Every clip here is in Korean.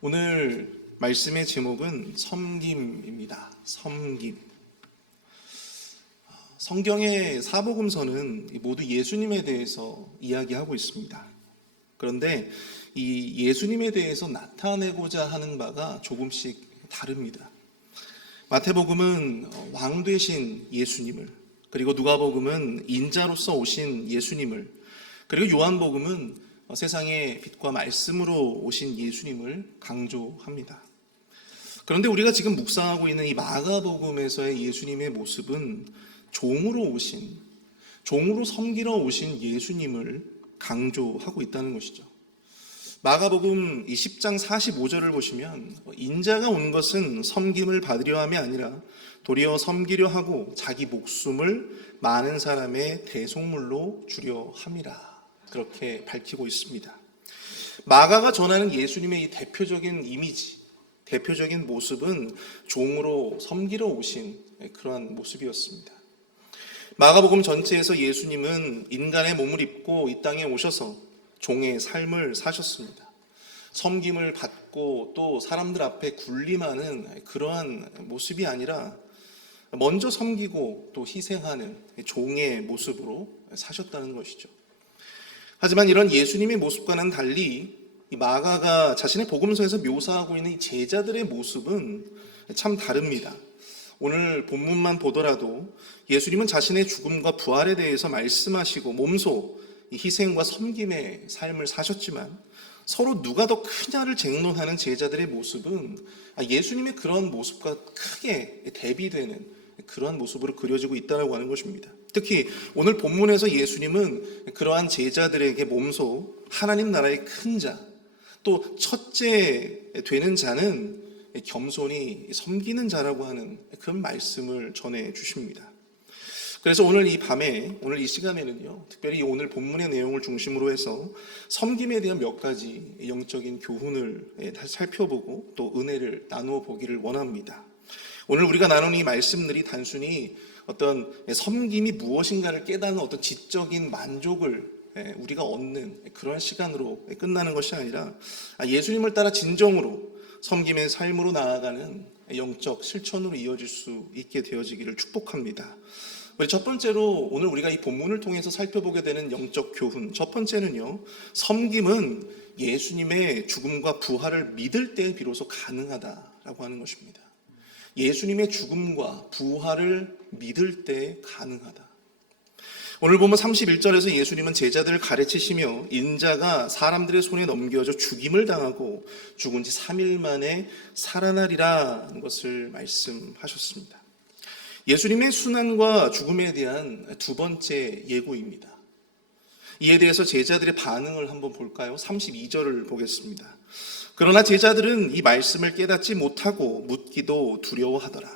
오늘 말씀의 제목은 섬김입니다. 섬김. 성경의 사복음서는 모두 예수님에 대해서 이야기하고 있습니다. 그런데 이 예수님에 대해서 나타내고자 하는 바가 조금씩 다릅니다. 마태복음은 왕 되신 예수님을, 그리고 누가복음은 인자로서 오신 예수님을, 그리고 요한복음은 세상의 빛과 말씀으로 오신 예수님을 강조합니다. 그런데 우리가 지금 묵상하고 있는 이 마가복음에서의 예수님의 모습은 종으로 섬기러 오신 예수님을 강조하고 있다는 것이죠. 마가복음 10장 45절을 보시면 인자가 온 것은 섬김을 받으려 함이 아니라 도리어 섬기려 하고 자기 목숨을 많은 사람의 대속물로 주려 함이라, 그렇게 밝히고 있습니다. 마가가 전하는 예수님의 이 대표적인 이미지, 대표적인 모습은 종으로 섬기러 오신 그러한 모습이었습니다. 마가복음 전체에서 예수님은 인간의 몸을 입고 이 땅에 오셔서 종의 삶을 사셨습니다. 섬김을 받고 또 사람들 앞에 군림하는 그러한 모습이 아니라 먼저 섬기고 또 희생하는 종의 모습으로 사셨다는 것이죠. 하지만 이런 예수님의 모습과는 달리 이 마가가 자신의 복음서에서 묘사하고 있는 이 제자들의 모습은 참 다릅니다. 오늘 본문만 보더라도 예수님은 자신의 죽음과 부활에 대해서 말씀하시고 몸소 이 희생과 섬김의 삶을 사셨지만 서로 누가 더 크냐를 쟁론하는 제자들의 모습은 예수님의 그런 모습과 크게 대비되는 그러한 모습으로 그려지고 있다고 하는 것입니다. 특히 오늘 본문에서 예수님은 그러한 제자들에게 몸소 하나님 나라의 큰 자, 또 첫째 되는 자는 겸손히 섬기는 자라고 하는 그런 말씀을 전해 주십니다. 그래서 오늘 이 밤에, 오늘 이 시간에는요, 특별히 오늘 본문의 내용을 중심으로 해서 섬김에 대한 몇 가지 영적인 교훈을 다시 살펴보고 또 은혜를 나누어 보기를 원합니다. 오늘 우리가 나눈 이 말씀들이 단순히 어떤 섬김이 무엇인가를 깨닫는 어떤 지적인 만족을 우리가 얻는 그런 시간으로 끝나는 것이 아니라 예수님을 따라 진정으로 섬김의 삶으로 나아가는 영적 실천으로 이어질 수 있게 되어지기를 축복합니다. 첫 번째로 오늘 우리가 이 본문을 통해서 살펴보게 되는 영적 교훈, 첫 번째는요, 섬김은 예수님의 죽음과 부활을 믿을 때 비로소 가능하다라고 하는 것입니다. 예수님의 죽음과 부활을 믿을 때 가능하다. 오늘 보면 31절에서 예수님은 제자들을 가르치시며 인자가 사람들의 손에 넘겨져 죽임을 당하고 죽은 지 3일 만에 살아나리라는 것을 말씀하셨습니다. 예수님의 순환과 죽음에 대한 두 번째 예고입니다. 이에 대해서 제자들의 반응을 한번 볼까요? 32절을 보겠습니다. 그러나 제자들은 이 말씀을 깨닫지 못하고 묻기도 두려워하더라.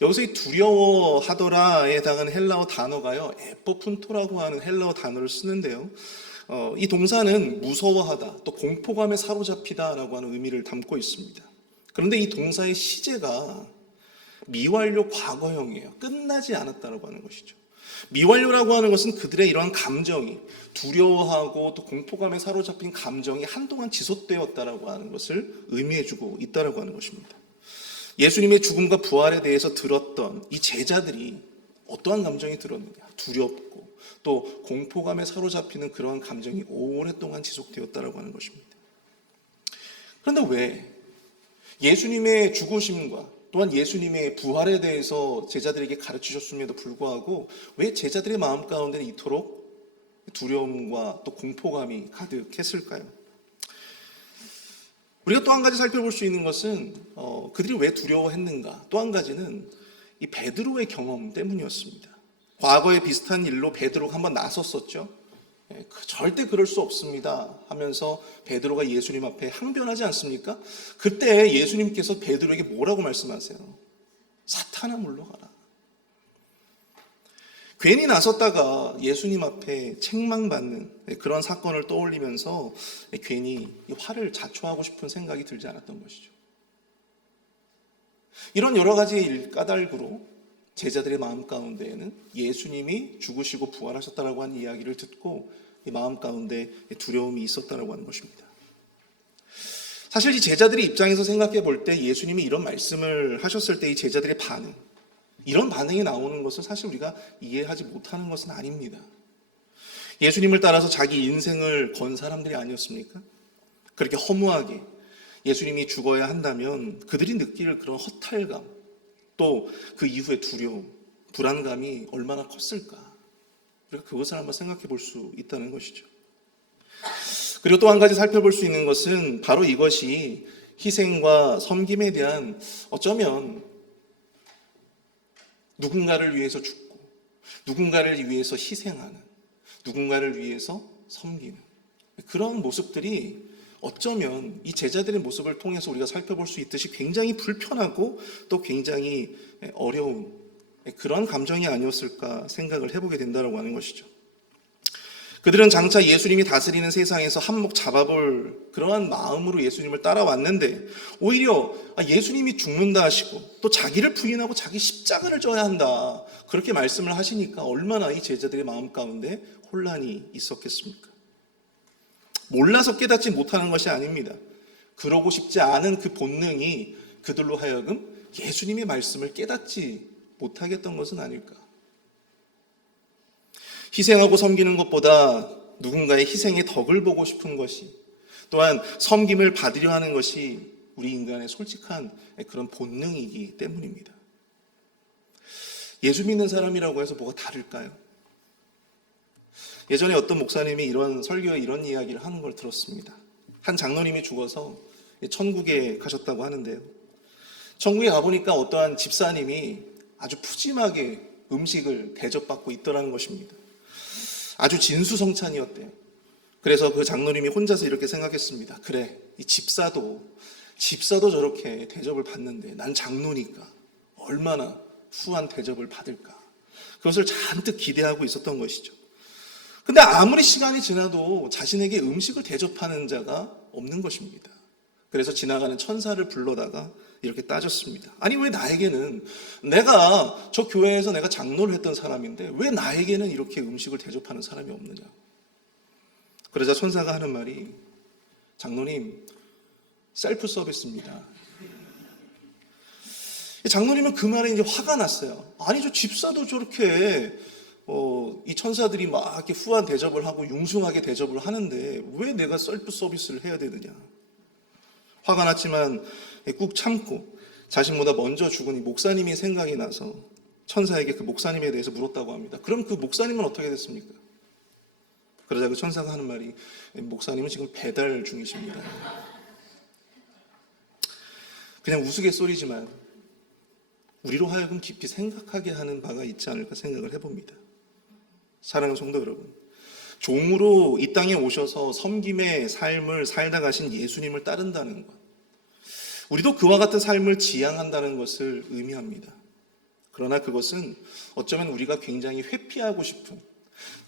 여기서 이 두려워하더라에 해당하는 헬라어 단어가요, 에포푼토라고 하는 헬라어 단어를 쓰는데요. 이 동사는 무서워하다, 또 공포감에 사로잡히다라고 하는 의미를 담고 있습니다. 그런데 이 동사의 시제가 미완료 과거형이에요. 끝나지 않았다라고 하는 것이죠. 미완료라고 하는 것은 그들의 이러한 감정이, 두려워하고 또 공포감에 사로잡힌 감정이 한동안 지속되었다라고 하는 것을 의미해주고 있다라고 하는 것입니다. 예수님의 죽음과 부활에 대해서 들었던 이 제자들이 어떠한 감정이 들었느냐? 두렵고 또 공포감에 사로잡히는 그러한 감정이 오랫동안 지속되었다라고 하는 것입니다. 그런데 왜 예수님의 죽으심과 또한 예수님의 부활에 대해서 제자들에게 가르치셨음에도 불구하고 왜 제자들의 마음 가운데는 이토록 두려움과 또 공포감이 가득했을까요? 우리가 또 한 가지 살펴볼 수 있는 것은 그들이 왜 두려워했는가? 또 한 가지는 이 베드로의 경험 때문이었습니다. 과거에 비슷한 일로 베드로가 한번 나섰었죠. 절대 그럴 수 없습니다 하면서 베드로가 예수님 앞에 항변하지 않습니까? 그때 예수님께서 베드로에게 뭐라고 말씀하세요? 사탄아 물러가라. 괜히 나섰다가 예수님 앞에 책망받는 그런 사건을 떠올리면서 괜히 화를 자초하고 싶은 생각이 들지 않았던 것이죠. 이런 여러 가지 까닭으로 제자들의 마음 가운데에는 예수님이 죽으시고 부활하셨다라고 하는 이야기를 듣고 이 마음 가운데 두려움이 있었다라고 하는 것입니다. 사실 이 제자들의 입장에서 생각해 볼 때 예수님이 이런 말씀을 하셨을 때 이 제자들의 반응, 이런 반응이 나오는 것을 사실 우리가 이해하지 못하는 것은 아닙니다. 예수님을 따라서 자기 인생을 건 사람들이 아니었습니까? 그렇게 허무하게 예수님이 죽어야 한다면 그들이 느낄 그런 허탈감, 또 그 이후의 두려움, 불안감이 얼마나 컸을까? 우리가 그것을 한번 생각해 볼 수 있다는 것이죠. 그리고 또 한 가지 살펴볼 수 있는 것은 바로 이것이 희생과 섬김에 대한 어쩌면 누군가를 위해서 죽고 누군가를 위해서 희생하는, 누군가를 위해서 섬기는 그런 모습들이 어쩌면 이 제자들의 모습을 통해서 우리가 살펴볼 수 있듯이 굉장히 불편하고 또 굉장히 어려운 그런 감정이 아니었을까 생각을 해보게 된다고 하는 것이죠. 그들은 장차 예수님이 다스리는 세상에서 한몫 잡아볼 그러한 마음으로 예수님을 따라왔는데 오히려 예수님이 죽는다 하시고 또 자기를 부인하고 자기 십자가를 져야 한다 그렇게 말씀을 하시니까 얼마나 이 제자들의 마음 가운데 혼란이 있었겠습니까? 몰라서 깨닫지 못하는 것이 아닙니다. 그러고 싶지 않은 그 본능이 그들로 하여금 예수님의 말씀을 깨닫지 못하겠던 것은 아닐까? 희생하고 섬기는 것보다 누군가의 희생의 덕을 보고 싶은 것이, 또한 섬김을 받으려 하는 것이 우리 인간의 솔직한 그런 본능이기 때문입니다. 예수 믿는 사람이라고 해서 뭐가 다를까요? 예전에 어떤 목사님이 이런 설교에 이런 이야기를 하는 걸 들었습니다. 한 장로님이 죽어서 천국에 가셨다고 하는데요. 천국에 가보니까 어떠한 집사님이 아주 푸짐하게 음식을 대접받고 있더라는 것입니다. 아주 진수성찬이었대요. 그래서 그 장로님이 혼자서 이렇게 생각했습니다. 그래, 이 집사도 저렇게 대접을 받는데 난 장로니까 얼마나 후한 대접을 받을까. 그것을 잔뜩 기대하고 있었던 것이죠. 근데 아무리 시간이 지나도 자신에게 음식을 대접하는 자가 없는 것입니다. 그래서 지나가는 천사를 불러다가 이렇게 따졌습니다. 아니 왜 나에게는, 내가 저 교회에서 내가 장로를 했던 사람인데 왜 나에게는 이렇게 음식을 대접하는 사람이 없느냐. 그러자 천사가 하는 말이, 장로님 셀프 서비스입니다. 장로님은 그 말에 이제 화가 났어요. 아니 저 집사도 저렇게 이 천사들이 막 이렇게 후한 대접을 하고 융숭하게 대접을 하는데 왜 내가 셀프 서비스를 해야 되느냐. 화가 났지만 꾹 참고 자신보다 먼저 죽은 이 목사님이 생각이 나서 천사에게 그 목사님에 대해서 물었다고 합니다. 그럼 그 목사님은 어떻게 됐습니까? 그러자 그 천사가 하는 말이, 목사님은 지금 배달 중이십니다. 그냥 우스갯소리지만 우리로 하여금 깊이 생각하게 하는 바가 있지 않을까 생각을 해봅니다. 사랑하는 성도 여러분, 종으로 이 땅에 오셔서 섬김의 삶을 살다 가신 예수님을 따른다는 것, 우리도 그와 같은 삶을 지향한다는 것을 의미합니다. 그러나 그것은 어쩌면 우리가 굉장히 회피하고 싶은,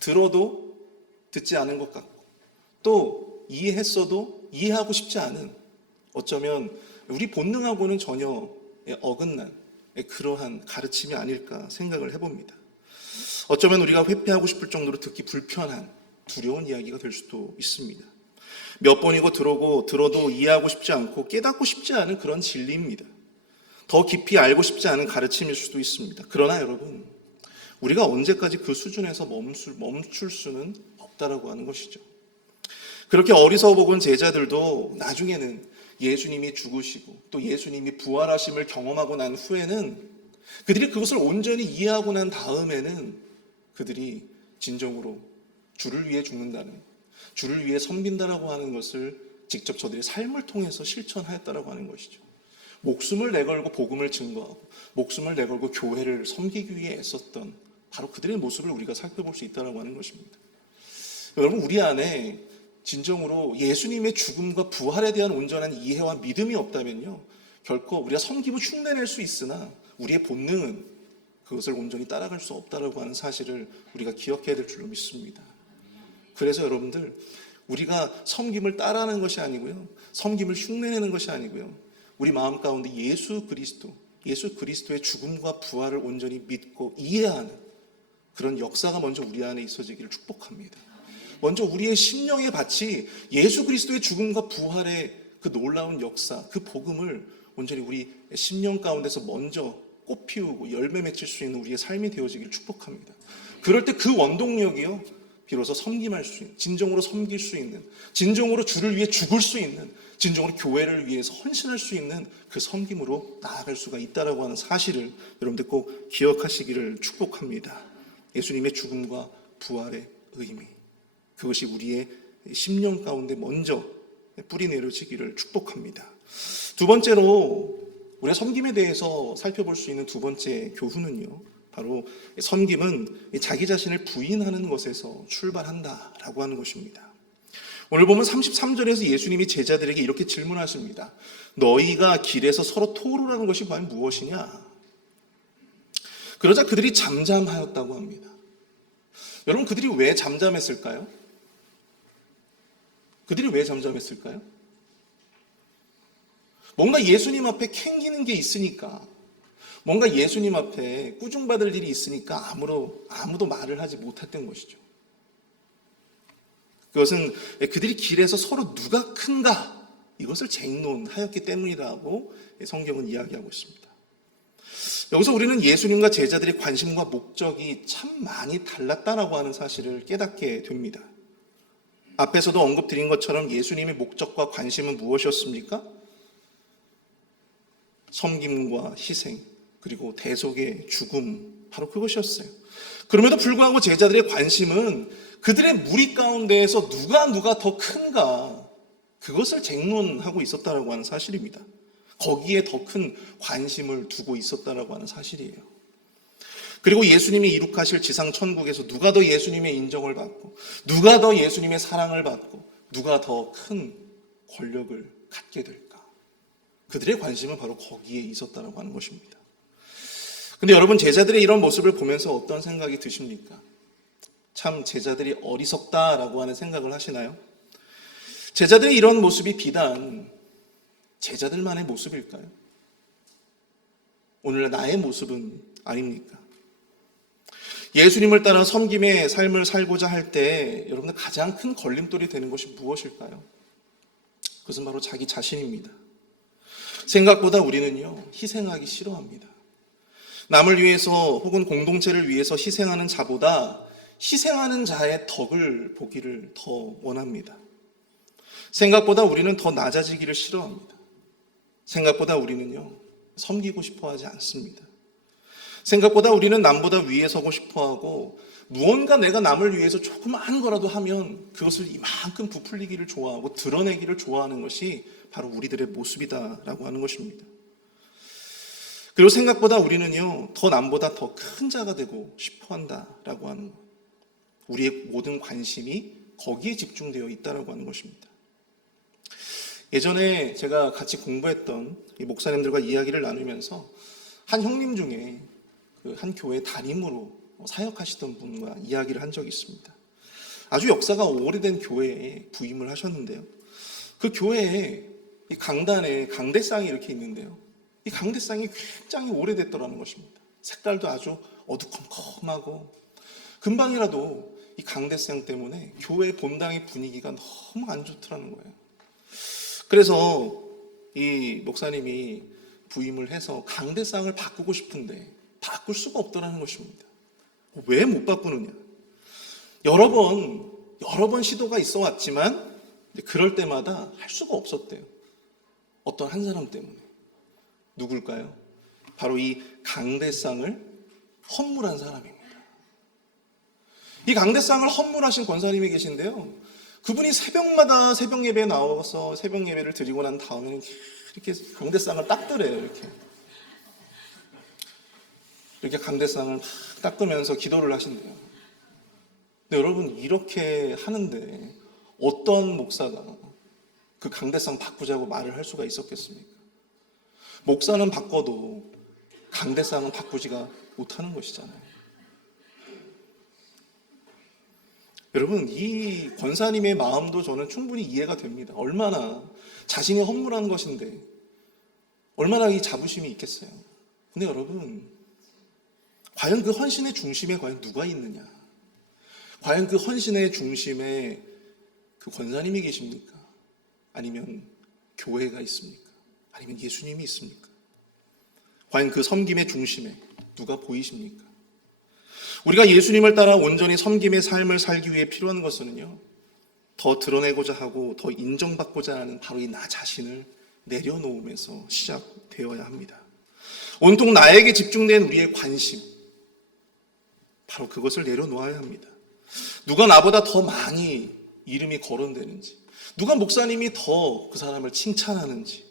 들어도 듣지 않은 것 같고 또 이해했어도 이해하고 싶지 않은, 어쩌면 우리 본능하고는 전혀 어긋난 그러한 가르침이 아닐까 생각을 해봅니다. 어쩌면 우리가 회피하고 싶을 정도로 듣기 불편한 두려운 이야기가 될 수도 있습니다. 몇 번이고 들어도 이해하고 싶지 않고 깨닫고 싶지 않은 그런 진리입니다. 더 깊이 알고 싶지 않은 가르침일 수도 있습니다. 그러나 여러분, 우리가 언제까지 그 수준에서 멈출 수는 없다라고 하는 것이죠. 그렇게 어리석어 본 제자들도 나중에는 예수님이 죽으시고 또 예수님이 부활하심을 경험하고 난 후에는 그들이 그것을 온전히 이해하고 난 다음에는 그들이 진정으로 주를 위해 죽는다는, 주를 위해 섬긴다라고 하는 것을 직접 저들의 삶을 통해서 실천하였다라고 하는 것이죠. 목숨을 내걸고 복음을 증거하고 목숨을 내걸고 교회를 섬기기 위해 애썼던 바로 그들의 모습을 우리가 살펴볼 수 있다라고 하는 것입니다. 여러분, 우리 안에 진정으로 예수님의 죽음과 부활에 대한 온전한 이해와 믿음이 없다면요, 결코 우리가 섬기고 흉내낼 수 있으나 우리의 본능은 그것을 온전히 따라갈 수 없다라고 하는 사실을 우리가 기억해야 될 줄로 믿습니다. 그래서 여러분들, 우리가 섬김을 따라하는 것이 아니고요, 섬김을 흉내내는 것이 아니고요, 우리 마음 가운데 예수 그리스도의 죽음과 부활을 온전히 믿고 이해하는 그런 역사가 먼저 우리 안에 있어지기를 축복합니다. 먼저 우리의 심령의 밭이 예수 그리스도의 죽음과 부활의 그 그 놀라운 역사, 그 복음을 온전히 우리 심령 가운데서 먼저 꽃 피우고 열매 맺힐 수 있는 우리의 삶이 되어지길 축복합니다. 그럴 때 그 원동력이요, 비로소 섬김할 수 있는, 진정으로 섬길 수 있는, 진정으로 주를 위해 죽을 수 있는, 진정으로 교회를 위해서 헌신할 수 있는 그 섬김으로 나아갈 수가 있다라고 하는 사실을 여러분들 꼭 기억하시기를 축복합니다. 예수님의 죽음과 부활의 의미, 그것이 우리의 심령 가운데 먼저 뿌리 내려지기를 축복합니다. 두 번째로 우리가 섬김에 대해서 살펴볼 수 있는 두 번째 교훈은요, 바로 섬김은 자기 자신을 부인하는 것에서 출발한다라고 하는 것입니다. 오늘 보면 33절에서 예수님이 제자들에게 이렇게 질문하십니다. 너희가 길에서 서로 토론하는 것이 과연 무엇이냐? 그러자 그들이 잠잠하였다고 합니다. 여러분, 그들이 왜 잠잠했을까요? 그들이 왜 잠잠했을까요? 뭔가 예수님 앞에 캥기는 게 있으니까, 뭔가 예수님 앞에 꾸중받을 일이 있으니까 아무도 말을 하지 못했던 것이죠. 그것은 그들이 길에서 서로 누가 큰가, 이것을 쟁론하였기 때문이라고 성경은 이야기하고 있습니다. 여기서 우리는 예수님과 제자들의 관심과 목적이 참 많이 달랐다라고 하는 사실을 깨닫게 됩니다. 앞에서도 언급드린 것처럼 예수님의 목적과 관심은 무엇이었습니까? 섬김과 희생, 그리고 대속의 죽음, 바로 그것이었어요. 그럼에도 불구하고 제자들의 관심은 그들의 무리 가운데에서 누가 더 큰가, 그것을 쟁론하고 있었다라고 하는 사실입니다. 거기에 더 큰 관심을 두고 있었다라고 하는 사실이에요. 그리고 예수님이 이룩하실 지상 천국에서 누가 더 예수님의 인정을 받고, 누가 더 예수님의 사랑을 받고, 누가 더 큰 권력을 갖게 될까, 그들의 관심은 바로 거기에 있었다라고 하는 것입니다. 근데 여러분, 제자들의 이런 모습을 보면서 어떤 생각이 드십니까? 참 제자들이 어리석다라고 하는 생각을 하시나요? 제자들의 이런 모습이 비단 제자들만의 모습일까요? 오늘 나의 모습은 아닙니까? 예수님을 따라 섬김의 삶을 살고자 할 때 여러분들 가장 큰 걸림돌이 되는 것이 무엇일까요? 그것은 바로 자기 자신입니다. 생각보다 우리는요, 희생하기 싫어합니다. 남을 위해서 혹은 공동체를 위해서 희생하는 자보다 희생하는 자의 덕을 보기를 더 원합니다. 생각보다 우리는 더 낮아지기를 싫어합니다. 생각보다 우리는요, 섬기고 싶어 하지 않습니다. 생각보다 우리는 남보다 위에 서고 싶어 하고, 무언가 내가 남을 위해서 조그마한 거라도 하면 그것을 이만큼 부풀리기를 좋아하고 드러내기를 좋아하는 것이 바로 우리들의 모습이다라고 하는 것입니다. 그리고 생각보다 우리는요, 더 남보다 더 큰 자가 되고 싶어 한다라고 하는 것. 우리의 모든 관심이 거기에 집중되어 있다라고 하는 것입니다. 예전에 제가 같이 공부했던 이 목사님들과 이야기를 나누면서 한 형님 중에 그 한 교회 담임으로 사역하시던 분과 이야기를 한 적이 있습니다. 아주 역사가 오래된 교회에 부임을 하셨는데요. 그 교회에 이 강단에 강대상이 이렇게 있는데요. 이 강대상이 굉장히 오래됐더라는 것입니다. 색깔도 아주 어두컴컴하고, 금방이라도 이 강대상 때문에 교회 본당의 분위기가 너무 안 좋더라는 거예요. 그래서 이 목사님이 부임을 해서 강대상을 바꾸고 싶은데 바꿀 수가 없더라는 것입니다. 왜 못 바꾸느냐? 여러 번 시도가 있어 왔지만 그럴 때마다 할 수가 없었대요. 어떤 한 사람 때문에. 누굴까요? 바로 이 강대상을 헌물한 사람입니다. 이 강대상을 헌물하신 권사님이 계신데요. 그분이 새벽마다 새벽 예배에 나와서 새벽 예배를 드리고 난 다음에는 이렇게 강대상을 닦더래요. 이렇게 강대상을 닦으면서 기도를 하신대요. 근데 여러분, 이렇게 하는데 어떤 목사가 그 강대상 바꾸자고 말을 할 수가 있었겠습니까? 목사는 바꿔도 강대상은 바꾸지가 못하는 것이잖아요. 여러분, 이 권사님의 마음도 저는 충분히 이해가 됩니다. 얼마나 자신이 헌물한 것인데 얼마나 이 자부심이 있겠어요. 근데 여러분, 과연 그 헌신의 중심에 과연 누가 있느냐? 과연 그 헌신의 중심에 그 권사님이 계십니까? 아니면 교회가 있습니까? 아니면 예수님이 있습니까? 과연 그 섬김의 중심에 누가 보이십니까? 우리가 예수님을 따라 온전히 섬김의 삶을 살기 위해 필요한 것은요, 더 드러내고자 하고 더 인정받고자 하는 바로 이 나 자신을 내려놓으면서 시작되어야 합니다. 온통 나에게 집중된 우리의 관심, 바로 그것을 내려놓아야 합니다. 누가 나보다 더 많이 이름이 거론되는지, 누가 목사님이 더 그 사람을 칭찬하는지,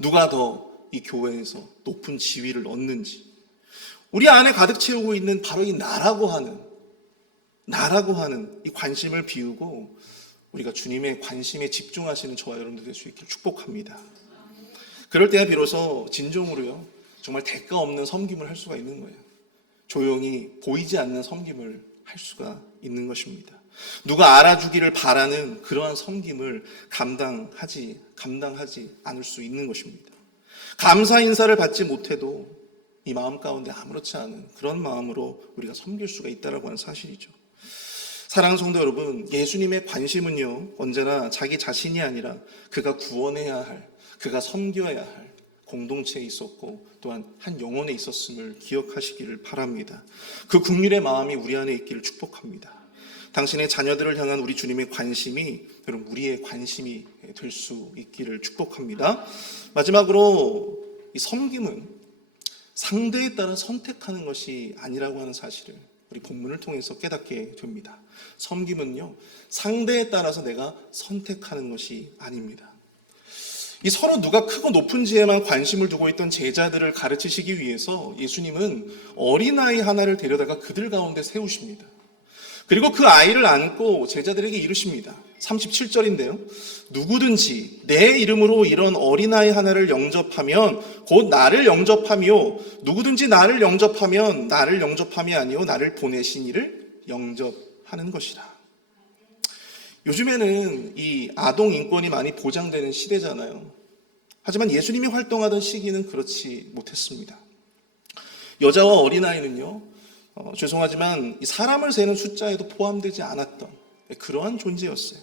누가 더 이 교회에서 높은 지위를 얻는지, 우리 안에 가득 채우고 있는 바로 이 나라고 하는 이 관심을 비우고 우리가 주님의 관심에 집중하시는 저와 여러분들 될 수 있기를 축복합니다. 그럴 때야 비로소 진정으로요, 정말 대가 없는 섬김을 할 수가 있는 거예요. 조용히 보이지 않는 섬김을 할 수가 있는 것입니다. 누가 알아주기를 바라는 그러한 섬김을 감당하지 않을 수 있는 것입니다. 감사 인사를 받지 못해도 이 마음 가운데 아무렇지 않은 그런 마음으로 우리가 섬길 수가 있다라고 하는 사실이죠. 사랑하는 성도 여러분, 예수님의 관심은요, 언제나 자기 자신이 아니라 그가 구원해야 할, 그가 섬겨야 할 공동체에 있었고 또한 한 영혼에 있었음을 기억하시기를 바랍니다. 그 긍휼의 마음이 우리 안에 있기를 축복합니다. 당신의 자녀들을 향한 우리 주님의 관심이 여러분 우리의 관심이 될 수 있기를 축복합니다. 마지막으로 이 섬김은 상대에 따라 선택하는 것이 아니라고 하는 사실을 우리 본문을 통해서 깨닫게 됩니다. 섬김은요, 상대에 따라서 내가 선택하는 것이 아닙니다. 이 서로 누가 크고 높은지에만 관심을 두고 있던 제자들을 가르치시기 위해서 예수님은 어린아이 하나를 데려다가 그들 가운데 세우십니다. 그리고 그 아이를 안고 제자들에게 이르십니다. 37절인데요. 누구든지 내 이름으로 이런 어린아이 하나를 영접하면 곧 나를 영접하며 누구든지 나를 영접하면 나를 영접함이 아니요 나를 보내신 이를 영접하는 것이라. 요즘에는 이 아동 인권이 많이 보장되는 시대잖아요. 하지만 예수님이 활동하던 시기는 그렇지 못했습니다. 여자와 어린아이는요, 죄송하지만 사람을 세는 숫자에도 포함되지 않았던 그러한 존재였어요.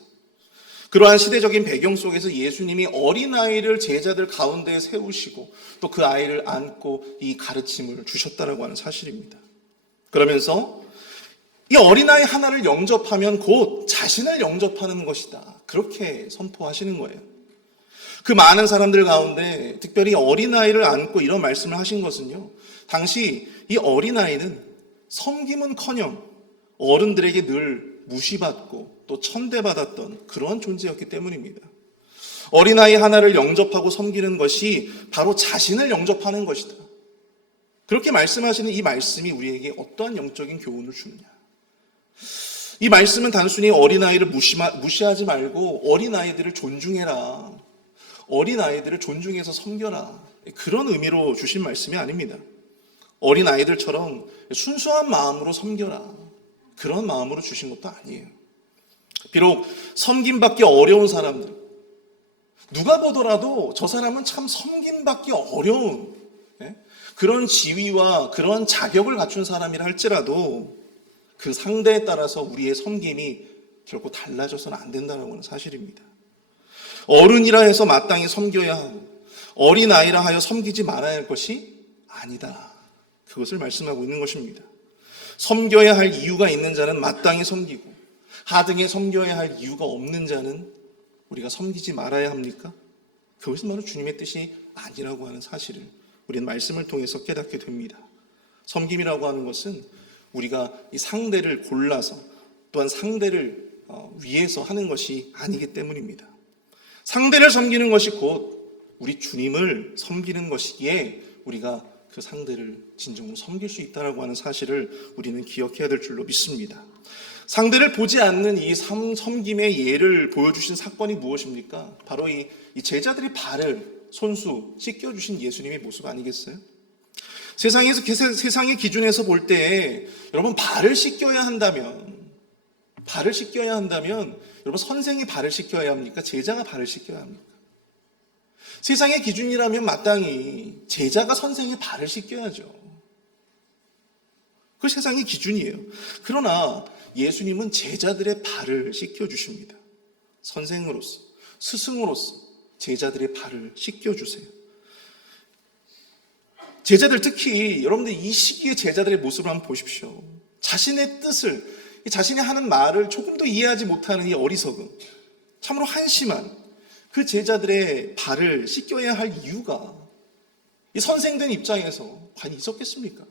그러한 시대적인 배경 속에서 예수님이 어린아이를 제자들 가운데에 세우시고 또 그 아이를 안고 이 가르침을 주셨다라고 하는 사실입니다. 그러면서 이 어린아이 하나를 영접하면 곧 자신을 영접하는 것이다, 그렇게 선포하시는 거예요. 그 많은 사람들 가운데 특별히 어린아이를 안고 이런 말씀을 하신 것은요, 당시 이 어린아이는 섬김은커녕 어른들에게 늘 무시받고 또 천대받았던 그러한 존재였기 때문입니다. 어린아이 하나를 영접하고 섬기는 것이 바로 자신을 영접하는 것이다, 그렇게 말씀하시는 이 말씀이 우리에게 어떠한 영적인 교훈을 주느냐. 이 말씀은 단순히 어린아이를 무시하지 말고 어린아이들을 존중해라, 어린아이들을 존중해서 섬겨라, 그런 의미로 주신 말씀이 아닙니다. 어린아이들처럼 순수한 마음으로 섬겨라, 그런 마음으로 주신 것도 아니에요. 비록 섬김받기 어려운 사람들, 누가 보더라도 저 사람은 참 섬김받기 어려운 그런 지위와 그런 자격을 갖춘 사람이라 할지라도 그 상대에 따라서 우리의 섬김이 결코 달라져서는 안 된다는 것은 사실입니다. 어른이라 해서 마땅히 섬겨야 하고 어린아이라 하여 섬기지 말아야 할 것이 아니다, 그것을 말씀하고 있는 것입니다. 섬겨야 할 이유가 있는 자는 마땅히 섬기고 하등에 섬겨야 할 이유가 없는 자는 우리가 섬기지 말아야 합니까? 그것은 바로 주님의 뜻이 아니라고 하는 사실을 우리는 말씀을 통해서 깨닫게 됩니다. 섬김이라고 하는 것은 우리가 이 상대를 골라서 또한 상대를 위해서 하는 것이 아니기 때문입니다. 상대를 섬기는 것이 곧 우리 주님을 섬기는 것이기에 우리가 그 상대를 진정으로 섬길 수 있다고 하는 사실을 우리는 기억해야 될 줄로 믿습니다. 상대를 보지 않는 이 섬김의 예를 보여주신 사건이 무엇입니까? 바로 이 제자들이 발을 손수 씻겨주신 예수님의 모습 아니겠어요? 세상의 기준에서 볼 때 여러분 발을 씻겨야 한다면 여러분 선생이 발을 씻겨야 합니까? 제자가 발을 씻겨야 합니까? 세상의 기준이라면 마땅히 제자가 선생의 발을 씻겨야죠. 그 세상의 기준이에요. 그러나 예수님은 제자들의 발을 씻겨주십니다. 선생으로서, 스승으로서, 제자들의 발을 씻겨주세요. 제자들, 특히 여러분들 이 시기의 제자들의 모습을 한번 보십시오. 자신의 뜻을, 자신이 하는 말을 조금도 이해하지 못하는 이 어리석음, 참으로 한심한 그 제자들의 발을 씻겨야 할 이유가 이 선생된 입장에서 과연 있었겠습니까?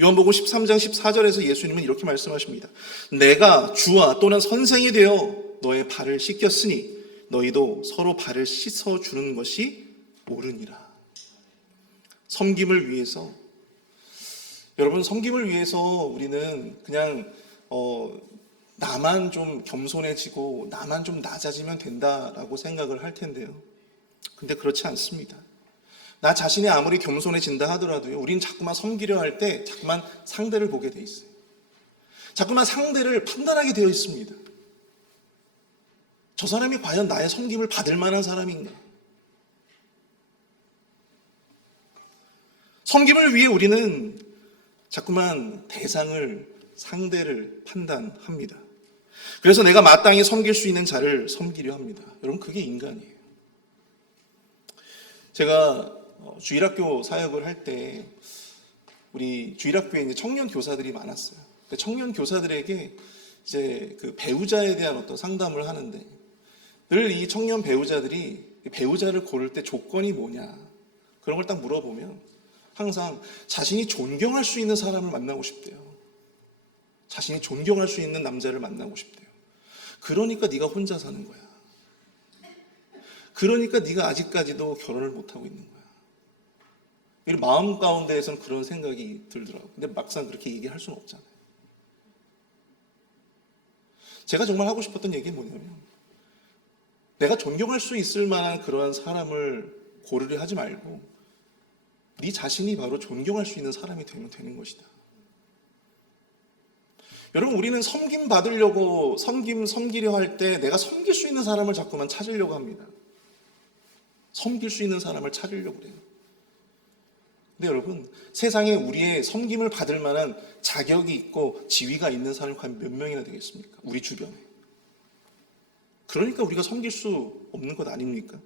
요한복음 13장 14절에서 예수님은 이렇게 말씀하십니다. 내가 주와 또는 선생이 되어 너의 발을 씻겼으니 너희도 서로 발을 씻어주는 것이 옳으니라. 섬김을 위해서, 여러분, 섬김을 위해서 우리는 그냥 나만 좀 겸손해지고 나만 좀 낮아지면 된다라고 생각을 할 텐데요. 근데 그렇지 않습니다. 나 자신이 아무리 겸손해진다 하더라도요, 우린 자꾸만 섬기려 할 때 자꾸만 상대를 보게 돼 있어요. 자꾸만 상대를 판단하게 되어 있습니다. 저 사람이 과연 나의 섬김을 받을 만한 사람인가? 섬김을 위해 우리는 자꾸만 대상을, 상대를 판단합니다. 그래서 내가 마땅히 섬길 수 있는 자를 섬기려 합니다. 여러분, 그게 인간이에요. 제가 주일학교 사역을 할 때 우리 주일학교에 이제 청년 교사들이 많았어요. 청년 교사들에게 이제 그 배우자에 대한 어떤 상담을 하는데 늘 이 청년 배우자들이 배우자를 고를 때 조건이 뭐냐 그런 걸 딱 물어보면 항상 자신이 존경할 수 있는 사람을 만나고 싶대요. 자신이 존경할 수 있는 남자를 만나고 싶대요. 그러니까 네가 혼자 사는 거야. 그러니까 네가 아직까지도 결혼을 못하고 있는 거야. 마음 가운데에서는 그런 생각이 들더라고요. 근데 막상 그렇게 얘기할 수는 없잖아요. 제가 정말 하고 싶었던 얘기는 뭐냐면 내가 존경할 수 있을 만한 그러한 사람을 고르려 하지 말고 네 자신이 바로 존경할 수 있는 사람이 되면 되는 것이다. 여러분, 우리는 섬김 받으려고 섬기려 할 때 내가 섬길 수 있는 사람을 자꾸만 찾으려고 합니다. 섬길 수 있는 사람을 찾으려고 그래요. 근데 여러분, 세상에 우리의 섬김을 받을 만한 자격이 있고 지위가 있는 사람이 과연 몇 명이나 되겠습니까? 우리 주변에. 그러니까 우리가 섬길 수 없는 것 아닙니까?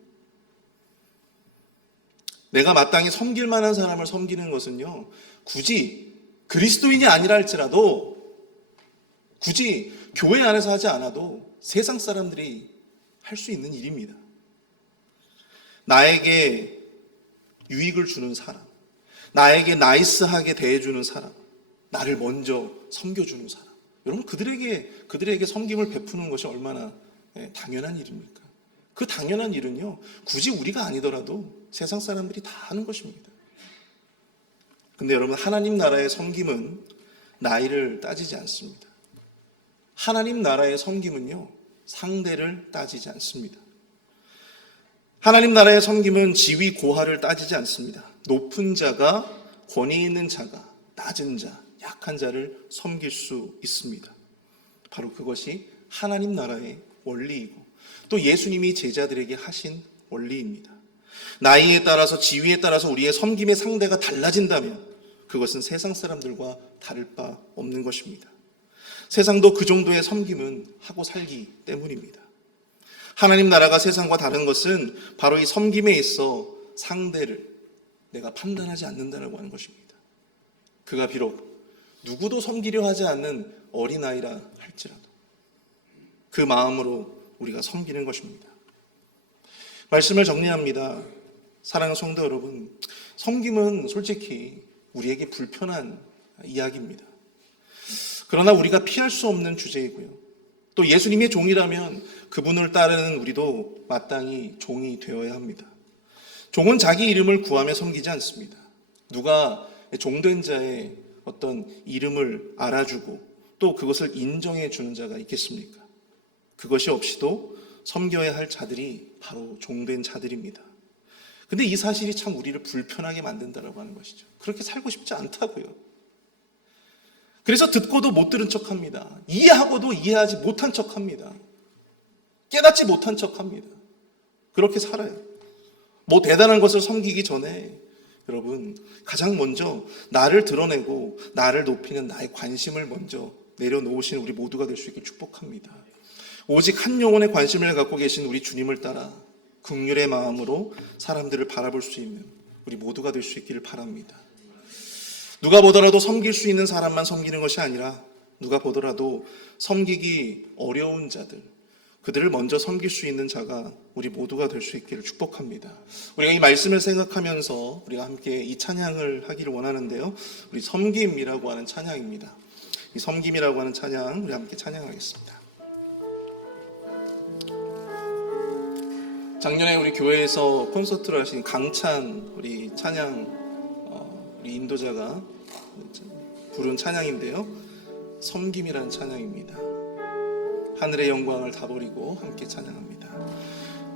내가 마땅히 섬길 만한 사람을 섬기는 것은요, 굳이 그리스도인이 아니라 할지라도 굳이 교회 안에서 하지 않아도 세상 사람들이 할 수 있는 일입니다. 나에게 유익을 주는 사람, 나에게 나이스하게 대해주는 사람, 나를 먼저 섬겨주는 사람, 여러분, 그들에게 섬김을 베푸는 것이 얼마나 당연한 일입니까? 그 당연한 일은요, 굳이 우리가 아니더라도 세상 사람들이 다 하는 것입니다. 근데 여러분, 하나님 나라의 섬김은 나이를 따지지 않습니다. 하나님 나라의 섬김은요, 상대를 따지지 않습니다. 하나님 나라의 섬김은 지위 고하를 따지지 않습니다. 높은 자가, 권위 있는 자가, 낮은 자, 약한 자를 섬길 수 있습니다. 바로 그것이 하나님 나라의 원리이고 또 예수님이 제자들에게 하신 원리입니다. 나이에 따라서, 지위에 따라서 우리의 섬김의 상대가 달라진다면 그것은 세상 사람들과 다를 바 없는 것입니다. 세상도 그 정도의 섬김은 하고 살기 때문입니다. 하나님 나라가 세상과 다른 것은 바로 이 섬김에 있어 상대를 내가 판단하지 않는다라고 하는 것입니다. 그가 비록 누구도 섬기려 하지 않는 어린아이라 할지라도 그 마음으로 우리가 섬기는 것입니다. 말씀을 정리합니다. 사랑하는 성도 여러분, 섬김은 솔직히 우리에게 불편한 이야기입니다. 그러나 우리가 피할 수 없는 주제이고요. 또 예수님의 종이라면 그분을 따르는 우리도 마땅히 종이 되어야 합니다. 종은 자기 이름을 구하며 섬기지 않습니다. 누가 종된 자의 어떤 이름을 알아주고 또 그것을 인정해 주는 자가 있겠습니까? 그것이 없이도 섬겨야 할 자들이 바로 종된 자들입니다. 근데 이 사실이 참 우리를 불편하게 만든다라고 하는 것이죠. 그렇게 살고 싶지 않다고요. 그래서 듣고도 못 들은 척합니다. 이해하고도 이해하지 못한 척합니다. 깨닫지 못한 척합니다. 그렇게 살아요. 뭐 대단한 것을 섬기기 전에 여러분, 가장 먼저 나를 드러내고 나를 높이는 나의 관심을 먼저 내려놓으시는 우리 모두가 될 수 있게 축복합니다. 오직 한 영혼에 관심을 갖고 계신 우리 주님을 따라 긍휼의 마음으로 사람들을 바라볼 수 있는 우리 모두가 될 수 있기를 바랍니다. 누가 보더라도 섬길 수 있는 사람만 섬기는 것이 아니라 누가 보더라도 섬기기 어려운 자들, 그들을 먼저 섬길 수 있는 자가 우리 모두가 될 수 있기를 축복합니다. 우리가 이 말씀을 생각하면서 우리가 함께 이 찬양을 하기를 원하는데요. 우리 섬김이라고 하는 찬양입니다. 이 섬김이라고 하는 찬양 우리 함께 찬양하겠습니다. 작년에 우리 교회에서 콘서트를 하신 강찬 우리 찬양 우리 인도자가 부른 찬양인데요. 섬김이라는 찬양입니다. 하늘의 영광을 다 버리고 함께 찬양합니다.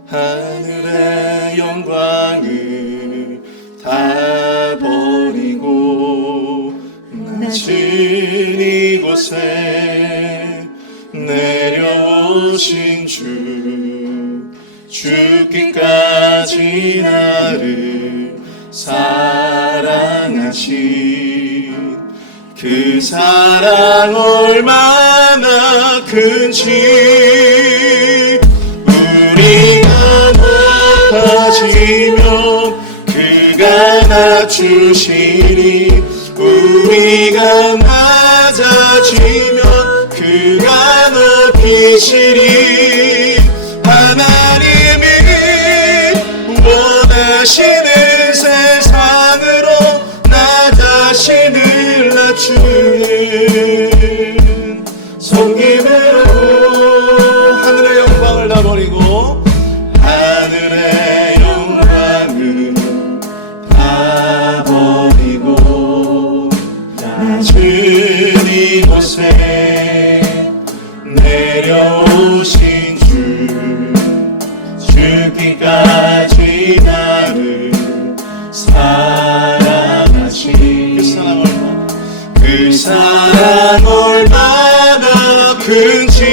하늘의 영광을 다 버리고 낮은 이곳에 내려오신 죽기까지 나를 사랑하신 그 사랑 얼마나 큰지 우리가 높아지면 그가 낮추시니 우리가 낮아지면 그가 높이시니 하나님이 원하시는 세상으로 나 자신을 낮추는 섬김으로 하늘의 영광을 다 버리고 하늘의 영광을 다 버리고 낮은 이곳에 내려오신 죽기까지 나를 사랑하신 그 사랑 얼마나 큰지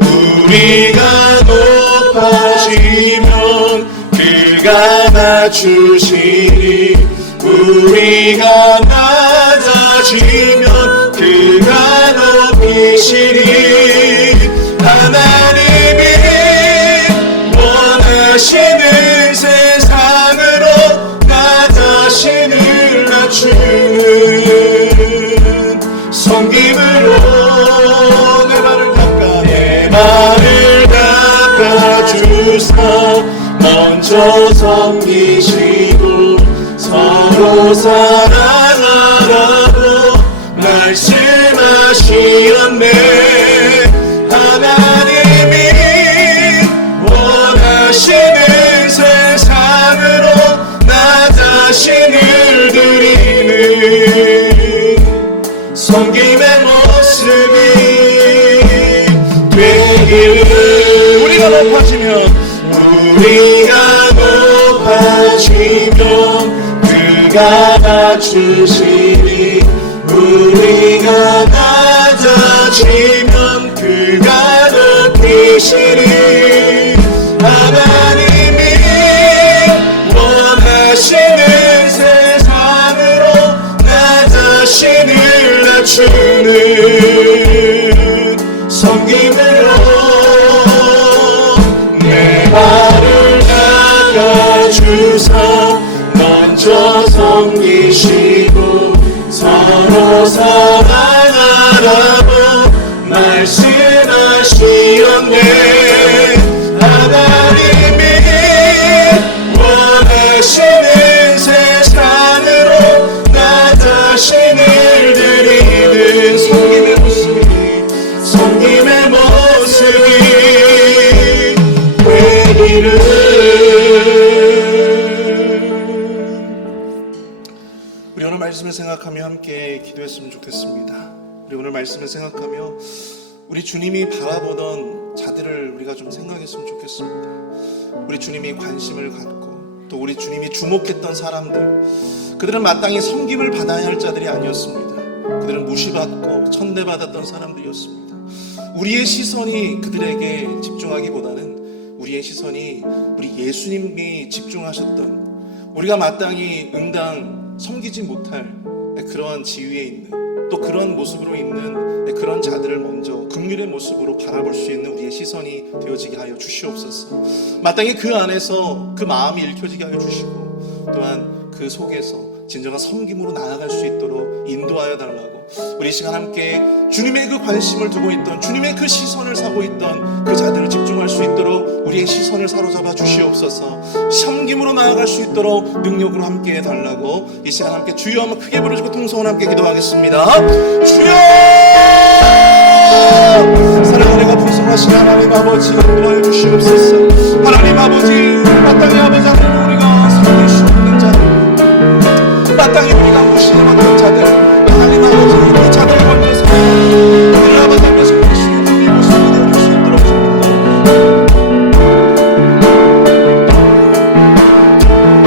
우리가 높아지면 그가 낮추시니 우리가 낮아지면 그가 높이시니 하나님이 원하시는 세상으로 나 자신을 낮추는 섬김으로 내 발을 닦아주사 먼저 섬기시고 서로 사랑하라고 말씀하시었네. 하나님이 원하시는 세상으로 나 자신을 드리는 섬김의 모습이 되기를 우리가 높아지면 그가 낮추시니 우리가 낮아지면 그가 높이시니 하나님이 원하시는 세상으로 나 자신을 낮추는 섬김으로 내 발을 닦아주사 먼저 섬기시고 서로 사랑하라고 말씀하시었네. 하나님이 원하시는 세상으로 나 자신을 드리는 섬김의 모습이 되기를. 우리 오늘 말씀을 생각하며 함께 기도했으면 좋겠습니다. 우리 오늘 말씀을 생각하며 우리 주님이 바라보던 자들을 우리가 좀 생각했으면 좋겠습니다. 우리 주님이 관심을 갖고 또 우리 주님이 주목했던 사람들, 그들은 마땅히 섬김을 받아야 할 자들이 아니었습니다. 그들은 무시받고 천대받았던 사람들이었습니다. 우리의 시선이 그들에게 집중하기보다는 우리의 시선이 우리 예수님이 집중하셨던, 우리가 마땅히 응당 섬기지 못할 그러한 지위에 있는 또 그런 모습으로 있는 그런 자들을 먼저 긍휼의 모습으로 바라볼 수 있는 우리의 시선이 되어지게 하여 주시옵소서. 마땅히 그 안에서 그 마음이 읽혀지게 하여 주시고, 또한 그 속에서 진정한 섬김으로 나아갈 수 있도록 인도하여 달라고, 우리 시간 함께 주님의 그 관심을 두고 있던, 주님의 그 시선을 사고 있던 그 자들을 집중할 수 있도록 우리의 시선을 사로잡아 주시옵소서. 섬김으로 나아갈 수 있도록 능력으로 함께 해달라고, 이 시간 함께 주여 한번 크게 부르시고 통성을 함께 기도하겠습니다. 주여! 사랑하는 내가 풍성하신 하나님 아버지, 인도하여 주시옵소서. 하나님 아버지, 마땅히 아버지 하나님 우리가 살릴 수 없는 자들, 마땅히 우리가 무시해 왔던 자들, 하나님 아버지 그 자들을 먼저 살려 우리 아버지 앞에서 우리 주님의 모습이 되어줄 수 있도록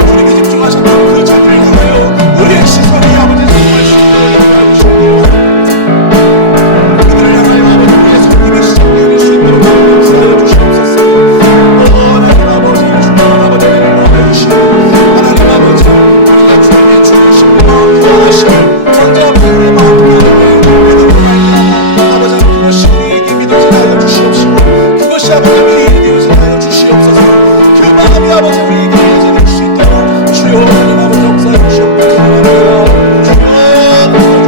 주님이 집중하셨던 그 자들을 향하여 우리의 시선이 아버지 성공할 수 있도록 인도하여 주시옵소서. 그들을 향하여 아버지 우리의 섬김이 시작되어질 수 있도록 역사하여 주시옵소서. 하나님 아버지, 주님 아버지 인도하여 주시고, 하나님 아버지 우리가 주님의 주님이시고 구원하심을 먼저 우리의 마음 가운데 믿음으로 말미암아 아버지 그것이 우리에게 믿어지게 하여 주시옵시고, 그것이 아버지 우리에게 되어지게 하여 주시옵소서. 그 마음이 아버지 우리에게 되어질 수 있도록 주여 하나님 아버지 역사해 주시옵소서. 주여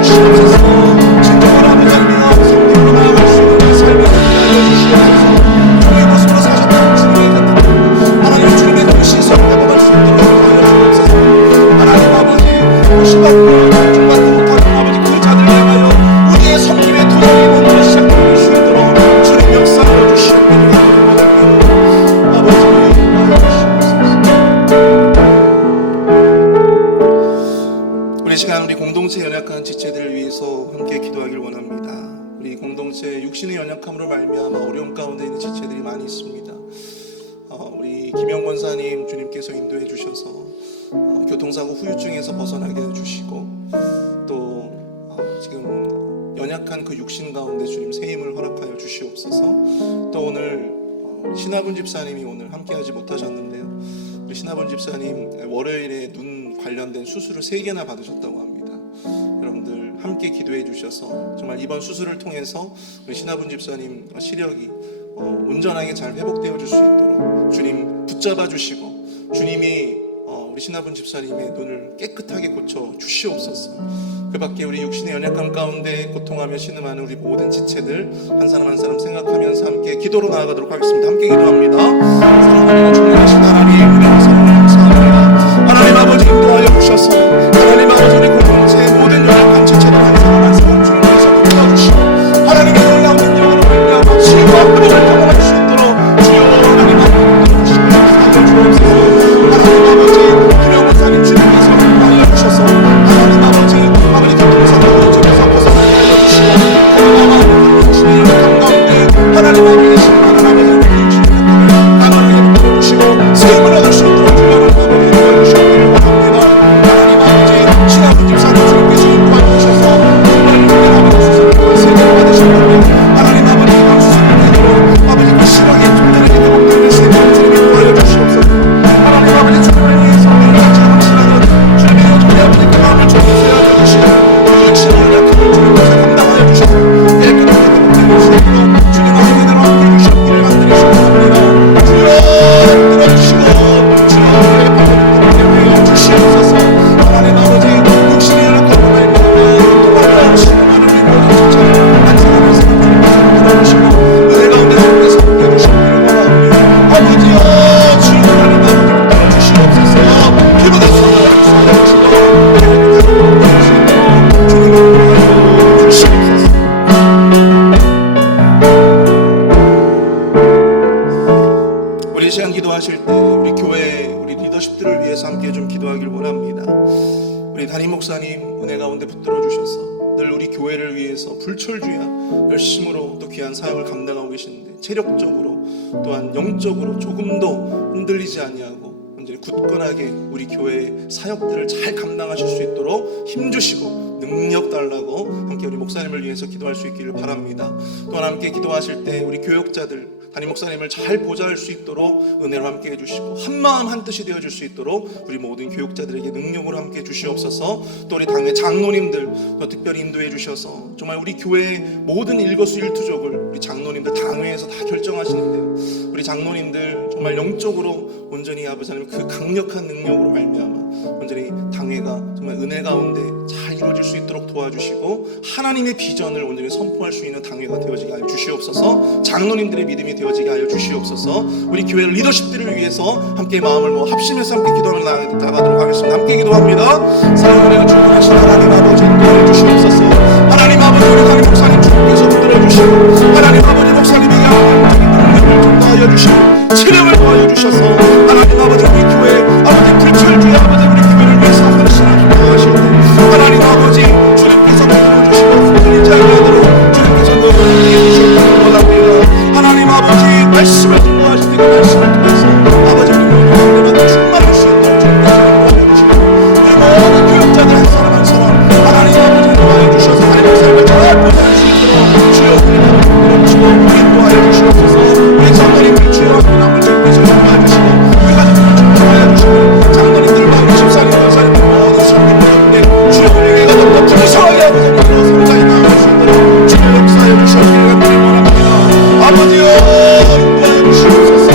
주시옵소서. 진정으로 아버지 하나님 성령으로 나아갈 수 있는 우리 삶을 하여 주시옵소서. 주의 모습으로 사셨던 주님의 곁에 하나님 주님의 그 시선을 넘어갈 수 있도록 하여 주옵소서. 하나님 아버지 무시받고 존중받지 못하는 아버지 그 자들을 향하여 우리의 섬김의 도전이 먼저 시작될 수 있도록 주님 역사하여 주시옵소서. 아버지 우리 시간 우리 공동체 연약한 지체들을 위해서 함께 기도하길 원합니다. 우리 공동체 육신의 연약함으로 말미암아 어려움 가운데 있는 지체들이 많이 있습니다. 우리 김영 권사님 주님께서 인도해 주셔서 교통사고 후유증에서 벗어나게 해주시고, 또 지금 연약한 그 육신 가운데 주님 새 힘을 허락하여 주시옵소서. 또 오늘 신하분 집사님이 오늘 함께하지 못하셨는데요, 우리 신하분 집사님 월요일에 눈 관련된 수술을 3개나 받으셨다고 합니다. 여러분들 함께 기도해 주셔서 정말 이번 수술을 통해서 우리 신하분 집사님 시력이 온전하게 잘 회복되어 줄 수 있도록 주님 붙잡아 주시고, 주님이 우리 신하분 집사님의 눈을 깨끗하게 고쳐 주시옵소서. 그 밖에 우리 육신의 연약함 가운데 고통하며 신음하는 우리 모든 지체들 한 사람 한 사람 생각하면서 함께 기도로 나아가도록 하겠습니다. 함께 기도합니다. 사랑하는 주님하신 하나님, 우리 성령 감사합니다. 하나님 아버지 인도하여 주셔서 하나님 아버지 우리 공동체의 모든 연약한 지체들 한 사람 한 사람 주님께서 도와주시고, 하나님의 놀라운 능력으로 말미암아 치유와 회복을 경험할 수 있도록 주여 하나님 아버지 사여 주옵소서. 하나님 아버지 김영권사님 주님께서 인도하여 주셔서 하나님 아버지 교통사고로 집에서 벗어나게 하여 주시고, 하나님 주님의 연약함 가운데 하나님 아버지 하나님 아버지 주님의 강하게 붙여주시고 세임을 얻을 수 있도록 주님을 아버지 도와주시기를 원합니다. 하나님 아버지 신하분 집사님 주님께서 인도하여 주셔서 정말 하나님 수술과 세임을 받으셨다면 하나님 아버지 그 수술을 내도록 아버지 그 시력이 온전하게 회복되는 세임을 주님이 도와여 주시옵소서. 하나님 아버지 주님을 위해서 매일 같이 확신하는 주님의 여전히 아버지 그 마음을 주님께서 여겨주시고 그 육신의 연약함을 주님께서 감당하여 주셔서 깨끗하게 회복되는 세임으로 주님 아버지 그대로 함께 해주시기를 만들으시기 바랍니다. 주여 들어주시고 주여 우리의 발걸음을 하여 주시옵소서. 하나님 아버지 육신의 연약함을 말미암아 도와주어 신음하는 우리 모든 지체를 한 사람 한 사람 주님께서 들어주시고 은혜 가운데 주님께서 함께 해주시기를 원합니다. 아버지여 주여 하나님 아버지 붙들어 주시옵소서. 기도의 손을 쏘아주시고 깨끗하게 회복될 수 있도록 주님을 도와주어 주시옵소서. 우리 시간 기도하실 때 우리 교회 우리 리더십들을 위해서 함께 좀 기도하길 원합니다. 우리 담임 목사님 은혜 가운데 붙들어 주셔서 늘 우리 교회를 위해서 불철주야 열심으로 또 귀한 사역을 감당하고 계시는데 체력적으로 또한 영적으로 조금도 흔들리지 아니하고 완전히 굳건하게 우리 교회의 사역들을 잘 감당하실 수 있도록 힘주시고 능력 달라고 함께 우리 목사님을 위해서 기도할 수 있기를 바랍니다. 또한 함께 기도하실 때 우리 교역자들 담임 목사님을 잘 보좌할 수 있도록 은혜로 함께 해주시고 한마음 한뜻이 되어줄 수 있도록 우리 모든 교육자들에게 능력으로 함께 해주시옵소서. 또 우리 당의 장로님들 또 특별히 인도해 주셔서 정말 우리 교회의 모든 일거수일투족을 우리 장로님들 당회에서 다 결정하시는데요, 우리 장로님들 정말 영적으로 온전히 아버지 하나님 그 강력한 능력으로 말미암아 온전히 당회가 정말 은혜 가운데 잘 이루어질 수 있도록 도와주시고 하나님의 비전을 온전히 선포할 수 있는 당회가 되어지게 하여 주시옵소서. 장로님들의 믿음이 되어지게 하여 주시옵소서. 우리 교회 리더십들을 위해서 함께 마음을 모아 합심해서 함께 기도하며 나가도록 하겠습니다. 함께 기도합니다. 사랑하는 충만하신 하나님 아버지 인도해 주시옵소서. 하나님 아버지 우리 담임 목사님 주께서 붙들어 주시고 하나님 아버지 목사님에게 하나님의 능력을 좀 더하여 주시고 체력을 더하여 주셔서 하나님 아버지 우리 교회 아버지 불철주의 아버지 우리 교회를 위해서 헌신을 기도하시고 하나님 아버지 주님께서 붙들어주시고 흔들리지 않도록 주님께서 너희를 해주셨기를 원합니다. 하나님 아버지 말씀을 증거하실 때 그 말씀을 통해서 아버지 우리 모든 하나님한테 충만할 수 있도록 주님께서 도와주시고 우리 모든 교육자들 한 사람 한 사람 하나님 아버지 도와해 주셔서 하나님의 삶을 잘 보존할 수 있도록 주여 우리를 붙들어주시고 인도하여 주시옵소서. 우리 장로님들 주여 남을 주님께서 인도하여 주시고 우리 가족들을 인도하여 주시고 장로님들과 우리 집사님 권사님 모든 성도들 가운데 주여 우리에게 어떤 풍성하게 아버지 성장이 나올 수 있도록 주여 역사하여 주시옵기를 간절히 원합니다. 아버지여 인도하여 주시옵소서.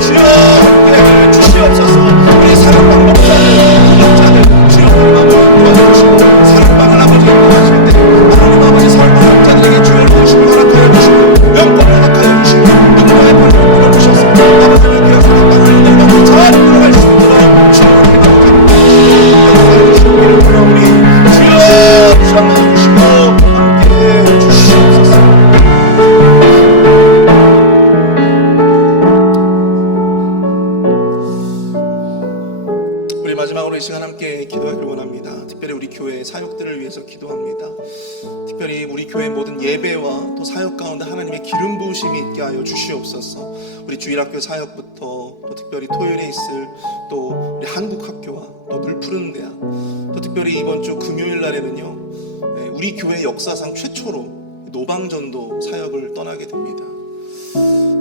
주여 함께해 주시옵소서. 우리 사랑방 목사들 구독자들 주여 하나님 아버지 도와주시고 사랑방을 아버지 인도하실 때 하나님 아버지 사랑방 목자들에게 주여 주시고 허락하여 주시고 영권을 허락하여 주시고 능력의 발을 불어주셔서 아버지를 위하여 사랑방을 인도하고 잘 돌아갈 수 있도록 주여 역사해 주시기를 원하오니 주여 주장해 주시고 함께해 주시옵소서. 우리 마지막으로 이 시간 함께 기도하기를 원합니다. 특별히 우리 교회의 사역들을 위해서 기도합니다. 특별히 우리 교회의 모든 예배와 또 사역 가운데 하나님의 기름 부으심이 있게 하여 주시옵소서. 우리 주일학교 사역부터 또 특별히 토요일에 있을 또 우리 한국학교와 또 늘푸른 대학 또 특별히 이번 주 금요일 날에는요 우리 교회 역사상 최초로 노방전도 사역을 떠나게 됩니다.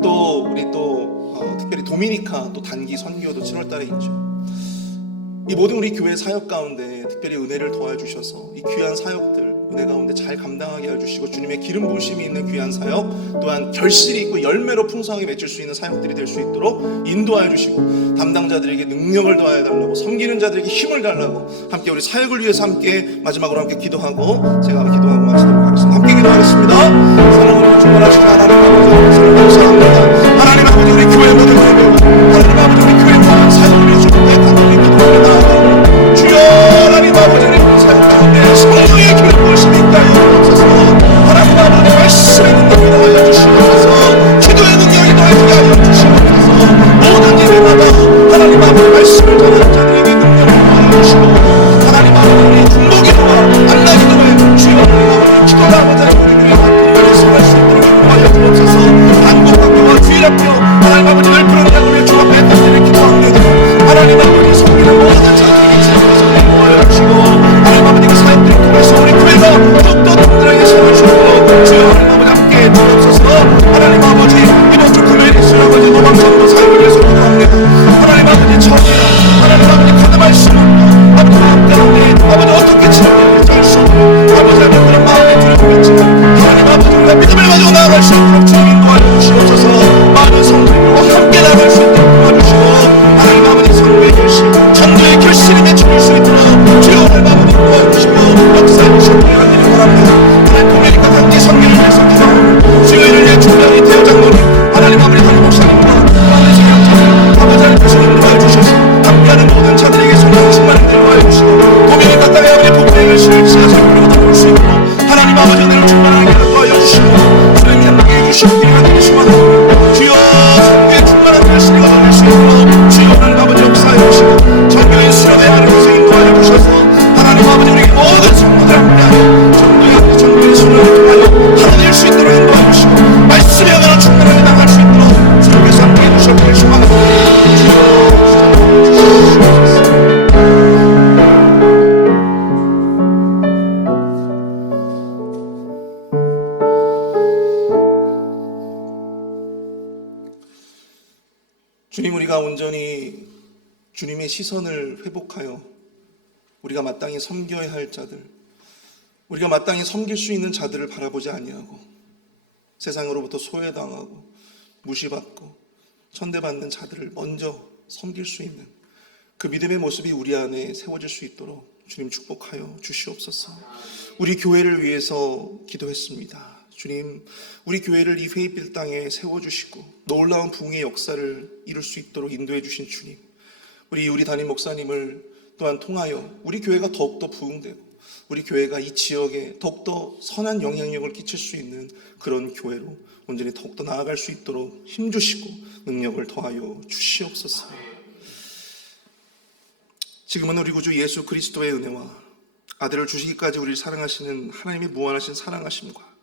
또 우리 특별히 도미니카 또 단기 선교도 7월 달에 있죠. 이 모든 우리 교회 사역 가운데 특별히 은혜를 도와주셔서 이 귀한 사역들 은혜 가운데 잘 감당하게 해주시고 주님의 기름 부으심이 있는 귀한 사역 또한 결실이 있고 열매로 풍성하게 맺을 수 있는 사역들이 될 수 있도록 인도하여 주시고 담당자들에게 능력을 더하여 달라고 섬기는 자들에게 힘을 달라고 함께 우리 사역을 위해서 함께 마지막으로 함께 기도하고 제가 기도하고 마치도록 하겠습니다. 함께 기도하겠습니다. 사랑으로 충만하신 하나님 아버지 감사합니다. 하나님 아버지 우리 교회 모든 예배 하나님 아버지 우리 교회 모든 사역을 위해서 간절히 기도합니다. 주여 하나님 아버지 우리 사역 가운데 성령의 기름 부으심이 있게 하여 주옵소서. 하나님 아버지 말씀의 능력이 더하여 주시옵소서. 기도의 능력이 더해지게 하여 주시옵소서. 모든 예배마다 하나님 아버지 말씀을 전하는 자들에게 능력을 더하여 주시고 하나님 아버지 우리 중보기도와 안나기도에 주여 하나님 아버지 기도를 아버지 우리 교회가 분별히 성할 수 있도록 인도하여 주옵소서. 한국학교와 주일학교 하나님 아버지 늘푸른 대학을 종합 했던 기도합니다. 하나님 아버지 섬기는 모든 자들에게 지혜로워서 인도하여 주시고 하나님 아버지 그 사역들을 통해서 우리 교회가 더욱더 든든하게 세워주시고 주여 하나님 아버지 함께 주옵소서. 하나님 아버지 이번 주 금요일에 있을 아버지 노방전도 사역을 위해서 기도합니다. 하나님 아버지 처음이라 하나님 아버지 가득 말씀은 아버지 마음 가운데 아버지 어떻게 치료될지 알 수 없는 아버지 하나님 그런 마음에 두려움이 있지만 하나님 아버지 우리가 믿음을 가지고 나아갈 수 있도록 주님 인도하여 주시옵소서. 많은 성도들과 함께 나아갈 수 있도록 도와주시고 하나님 아버지 성도의 결심 전도의 결실이 맺혀질 수 있도록 주여 하나님 아버지 도와주시고 역사해 주시옵기를 간절히 원합니다. 하나님 도메니카 단기 선교를 위해서 기도하고 주여 이를 위해 준비한 이 대여 장로님 하나님 아버지 담임 목사님과 아버지 성역자들 아버지 주님, 우리가 온전히 주님의 시선을 회복하여 우리가 마땅히 섬겨야 할 자들, 우리가 마땅히 섬길 수 있는 자들을 바라보지 아니하고 세상으로부터 소외당하고 무시받고 천대받는 자들을 먼저 섬길 수 있는 그 믿음의 모습이 우리 안에 세워질 수 있도록 주님 축복하여 주시옵소서. 우리 교회를 위해서 기도했습니다. 주님, 우리 교회를 이 회의빌 땅에 세워주시고 놀라운 부흥의 역사를 이룰 수 있도록 인도해 주신 주님, 우리 담임 목사님을 또한 통하여 우리 교회가 더욱더 부흥되고 우리 교회가 이 지역에 더욱더 선한 영향력을 끼칠 수 있는 그런 교회로 온전히 더욱더 나아갈 수 있도록 힘주시고 능력을 더하여 주시옵소서. 지금은 우리 구주 예수 그리스도의 은혜와 아들을 주시기까지 우리를 사랑하시는 하나님의 무한하신 사랑하심과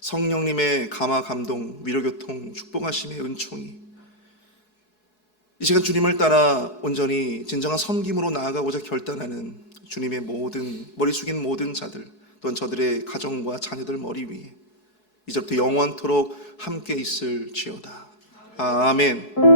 성령님의 감화 감동 위로교통 축복하심의 은총이 이 시간 주님을 따라 온전히 진정한 섬김으로 나아가고자 결단하는 주님의 모든 머리 숙인 모든 자들 또한 저들의 가정과 자녀들 머리 위에 이제부터 영원토록 함께 있을지어다. 아멘.